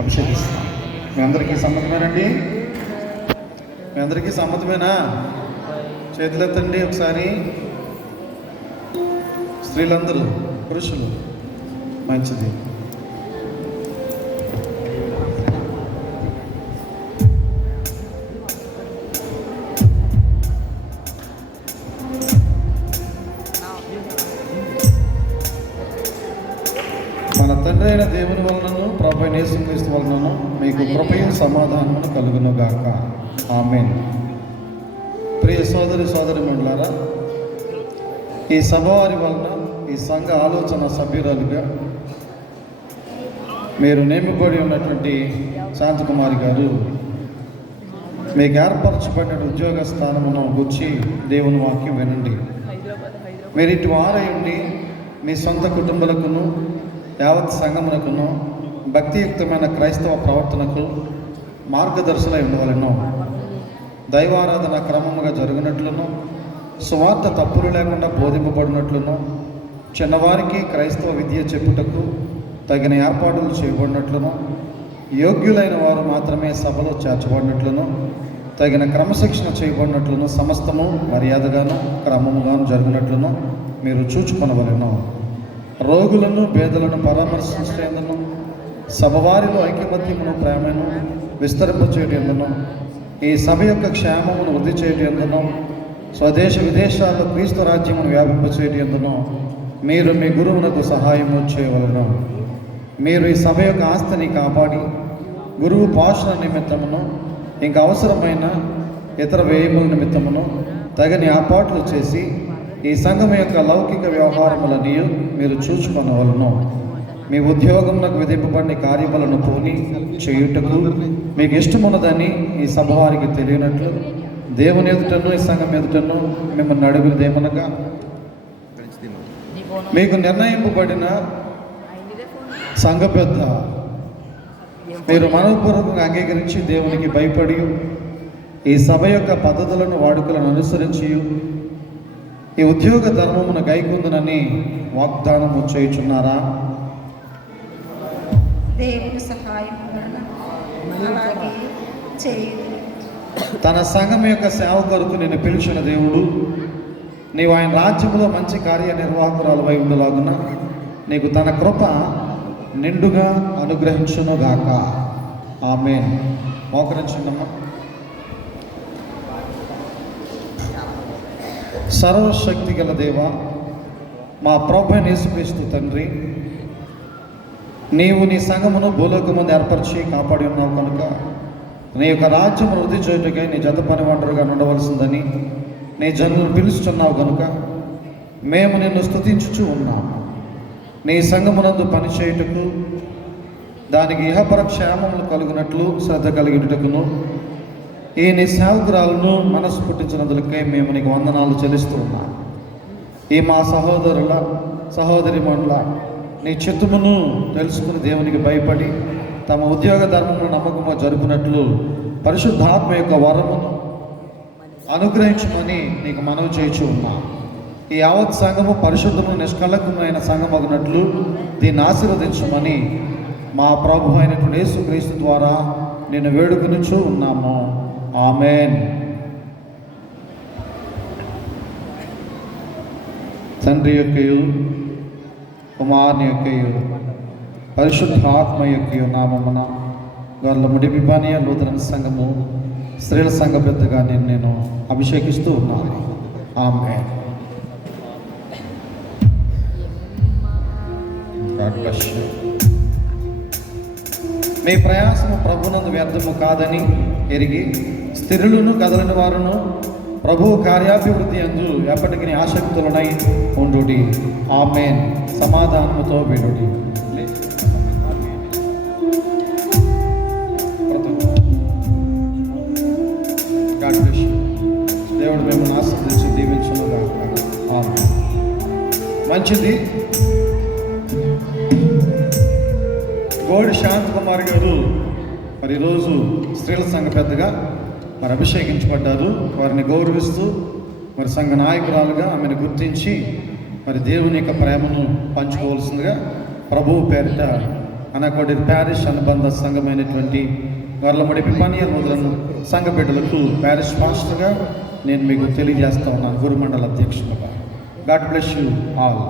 అభిషేకిస్తాం. మీ అందరికీ సమ్మతమేనండి? మీ అందరికీ సమ్మతమేనా? చేతులెత్తండి ఒకసారి. స్త్రీలందరూ, పురుషులు. మంచిది. మన తండ్రి అయిన దేవుని వలనను ప్రభు అయిన యేసుక్రీస్తు వలనను మీకు కృపయు సమాధానమును కలుగును గాక. ఆమేన్. ప్రియ సోదరి సోదరీమణులారా, ఈ సభవారి వలన ఈ సంఘ ఆలోచన సభ్యురాలుగా మీరు నియమింపబడి ఉన్నటువంటి శాంతకుమారి గారు మీకు ఏర్పరచబడిన ఉద్యోగ స్థానమును గుర్చి దేవుని వాక్యం వినండి. మీరు ఇటు వారై ఉండి మీ సొంత కుటుంబాలకును యావత్ సంఘమునకును భక్తియుక్తమైన క్రైస్తవ ప్రవర్తనకు మార్గదర్శనై ఉండవలెను. దైవారాధన క్రమముగా జరుగునట్లును, సువార్త తప్పులు లేకుండా బోధింపబడినట్లును, చిన్నవారికి క్రైస్తవ విద్య చెప్పుటకు తగిన ఏర్పాట్లు చేయబడినట్లును, యోగ్యులైన వారు మాత్రమే సభలో చేర్చబడినట్లును, తగిన క్రమశిక్షణ చేయబడినట్లును, సమస్తము మర్యాదగాను క్రమముగాను జరిగినట్లును మీరు చూచుకొనవలెను. రోగులను పేదలను పరామర్శించేందును, సభవారిలో ఐక్యమత్యమును ప్రేమను విస్తరింపచేయుటందును, ఈ సభ యొక్క క్షేమమును వృద్ధి చేయుటందును, స్వదేశ విదేశాల్లో క్రీస్తు రాజ్యమును వ్యాపింపచేయుటందును మీరు మీ గురువునకు సహాయము చేయవలెను. మీరు ఈ సభ యొక్క ఆస్తిని కాపాడి గురువు పోషణ నిమిత్తమును ఇంకా అవసరమైన ఇతర వ్యయముల నిమిత్తమును తగిన ఏర్పాట్లు చేసి ఈ సంఘం యొక్క లౌకిక వ్యవహారములని మీరు చూచుకొనవలను. మీ ఉద్యోగమునకు విధింపబడిన కార్యములను పోని చేయుటకు మీకు ఇష్టమున్నదని ఈ సభ వారికి తెలియనట్లు దేవుని ఎదుటను ఈ సంఘం ఎదుటను మిమ్మల్ని అడుగుదేమనగా, మీకు నిర్ణయింపబడిన సంఘ పెద్ద మీరు మనఃపూర్వకంగా అంగీకరించి దేవునికి భయపడి ఈ సభ యొక్క పద్ధతులను వాడుకలను అనుసరించి ఈ ఉద్యోగ ధర్మమును గైకొందునని వాగ్దానము చేయుచున్నారా? దేవుని సహాయం తన సంఘం యొక్క సేవ కొరకు నేను పిలిచిన దేవుడు నీవు ఆయన రాజ్యంలో మంచి కార్యనిర్వాహకురాలువై ఉండలాగున నీకు తన కృప నిండుగా అనుగ్రహించునుగాక. ఆమేన్. మోకరించండమ్మా. సర్వశక్తి గల దేవ, మా ప్రభువైన యేసుక్రీస్తు తండ్రి, నీవు నీ సంఘమును భూలోకముందు ఏర్పరిచి కాపాడి ఉన్నావు కనుక నీ యొక్క రాజ్యము వృద్ధి చేయుటకై నీ జత పని వంటరుగా ఉండవలసిందని నీ జనులను పిలుస్తున్నావు కనుక మేము నిన్ను స్తుతించుచూ ఉన్నాము. నీ సంఘమునందు పనిచేయుటకు దానికి ఇహపర క్షేమములు కలుగునట్లు శ్రద్ధ కలిగినటకును ఈ నీ సేవకురాలను మనసు పుట్టించినందులకై మేము నీకు వందనాలు చెల్లిస్తూ ఉన్నాం. ఈ మా సహోదరుల సహోదరిమణుల నీ చిత్తమును తెలుసుకుని దేవునికి భయపడి తమ ఉద్యోగ ధర్మమును నమ్మకంగా జరుపునట్లు పరిశుద్ధాత్మ యొక్క వరమును అనుగ్రహించమని నీకు మనవి చేయుచూ ఉన్నాం. ఈ యావత్ సంఘము పరిశుద్ధము నిష్కళంకమైన సంఘం అగునట్లు దీన్ని ఆశీర్వదించమని మా ప్రభు అయినటువంటి యేసుక్రీస్తు ద్వారా నేను వేడుకొనుచూ ఉన్నాము. ఆమేన్. తండ్రి యొక్కయు కుమారుని యొక్కయు పరిశుద్ధాత్మ యొక్కయు నామమున గొర్రెల ముడిపిపానీయ లూథరన్ సంఘము స్త్రీల సంఘ పెద్దగా నేను అభిషేకిస్తూ ఉన్నాను. ఆమేన్. మీ ప్రయాసము ప్రభునందు వ్యర్థము కాదని ఎరిగి స్థిరులను కదలని వారును ప్రభువు కార్యాభివృద్ధి అందు ఎప్పటికీ ఆసక్తులనై ఉండుడి. ఆమేన్. సమాధానముతో విడుడి. దేవుడు మిమ్మల్ని ఆశీర్వదించి దీవించునుగాక. ఆమేన్. మంచిది. గోడి శాంతకుమారి గారు మరి ఈరోజు స్త్రీల సంఘ పెద్దగా మరి అభిషేకించబడ్డారు. వారిని గౌరవిస్తూ మరి సంఘ నాయకురాలుగా ఆమెను గుర్తించి మరి దేవుని యొక్క ప్రేమను పంచుకోవాల్సిందిగా ప్రభువు పేరిట అనకొండ ప్యారిష్ అనుబంధ సంఘమైనటువంటి గర్లమడి పిపానియర్ మొదలను సంఘ బిడ్డలకు ప్యారిష్ మాస్టర్గా నేను మీకు తెలియజేస్తా ఉన్నాను, గురుమండల అధ్యక్షులుగా. God bless you all.